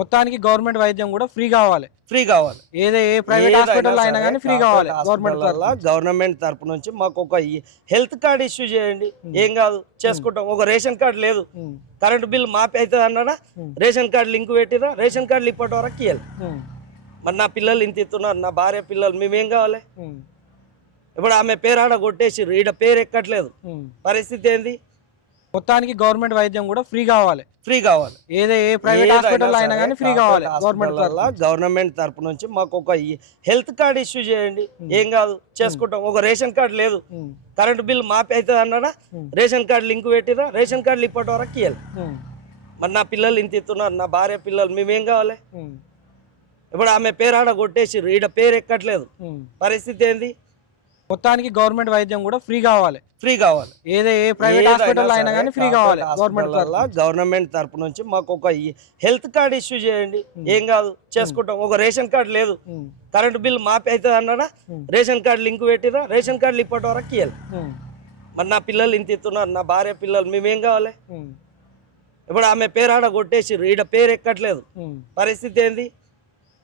మొత్తానికి గవర్నమెంట్ వైద్యం కూడా ఫ్రీ కావాలి. ఫ్రీ కావాలి. ఏ ప్రైవేట్ హాస్పిటల్ అయినా కానీ ఫ్రీ కావాలి. గవర్నమెంట్ తరపు నుంచి మాకు ఒక హెల్త్ కార్డ్ ఇష్యూ చేయండి. ఏం కాదు, చేసుకుంటాం. ఒక రేషన్ కార్డు లేదు, కరెంటు బిల్ మాపి అవుతుంది అన్నాడా, రేషన్ కార్డు లింక్ పెట్టిరా, రేషన్ కార్డులు ఇప్పటి వరకు ఇవ్వాలి. మరి నా పిల్లలు ఇంత ఇస్తున్నారు, నా భార్య పిల్లలు, మేమేం కావాలి? ఇప్పుడు ఆమె పేరు ఆడ కొట్టేసిర్రు, ఈడ పేరు ఎక్కట్లేదు. పరిస్థితి ఏంది? మొత్తానికి గవర్నమెంట్ వైద్యం కూడా ఫ్రీ కావాలి. ఫ్రీ కావాలి. ఏ ప్రైవేట్ హాస్పిటల్ అయినా కానీ ఫ్రీ కావాలి. గవర్నమెంట్ తరపు నుంచి మాకు ఒక హెల్త్ కార్డ్ ఇష్యూ చేయండి. ఏం కాదు, చేసుకుంటాం. ఒక రేషన్ కార్డు లేదు, కరెంటు బిల్ మాపి అవుతుంది అన్నాడా, రేషన్ కార్డు లింక్ పెట్టిరా, రేషన్ కార్డులు ఇప్పటి వరకు ఇవ్వాలి. మరి నా పిల్లలు ఇంత ఇస్తున్నారు, నా భార్య పిల్లలు, మేమేం కావాలి? ఇప్పుడు ఆమె పేరు ఆడ కొట్టేసిర్రు, ఈడ పేరు ఎక్కట్లేదు. పరిస్థితి ఏంది? మొత్తానికి గవర్నమెంట్ వైద్యం కూడా ఫ్రీ కావాలి. ఫ్రీ కావాలి. ఏ ప్రైవేట్ హాస్పిటల్ అయినా కానీ ఫ్రీ కావాలి. గవర్నమెంట్ తరపు నుంచి మాకు ఒక హెల్త్ కార్డ్ ఇష్యూ చేయండి. ఏం కాదు, చేసుకుంటాం. ఒక రేషన్ కార్డు లేదు, కరెంటు బిల్ మాపి అవుతుంది అన్నాడా, రేషన్ కార్డు లింక్ పెట్టిరా, రేషన్ కార్డులు ఇప్పటి వరకు ఇవ్వాలి. మరి నా పిల్లలు ఇంత ఇస్తున్నారు, నా భార్య పిల్లలు, మేమేం కావాలి? ఇప్పుడు ఆమె పేరు ఆడ కొట్టేసిర్రు, ఈడ పేరు ఎక్కట్లేదు. పరిస్థితి ఏంది?